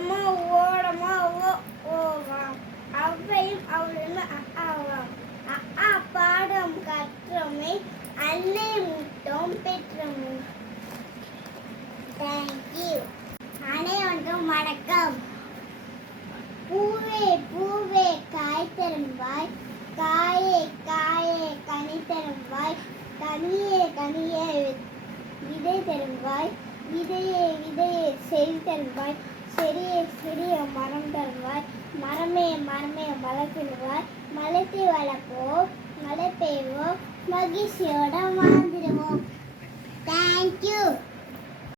ஓட்டமா ஓடமா ஓவாம் அவ்வையும் அவளுமே ஆவாம் பாடம் கற்றோமே அன்னை முட்டம் பெற்றோமே. தேங்க்யூ. அனைவருக்கும் வணக்கம். பூவே பூவே காய் தரும்பாய், காயே காயே கனி தரும்பாய், கனியே கனியே விதை தரும்பாய், விதையே விதையே செடி தரும்பாய், செடியே செடியே மரம் தருவாய், மரமே மரமே மலை தருவாய், மலைத்தை வளர்ப்போம், மழை பெய்வோம், மகிழ்ச்சியோட வாழ்ந்துடுவோம். தேங்க்யூ.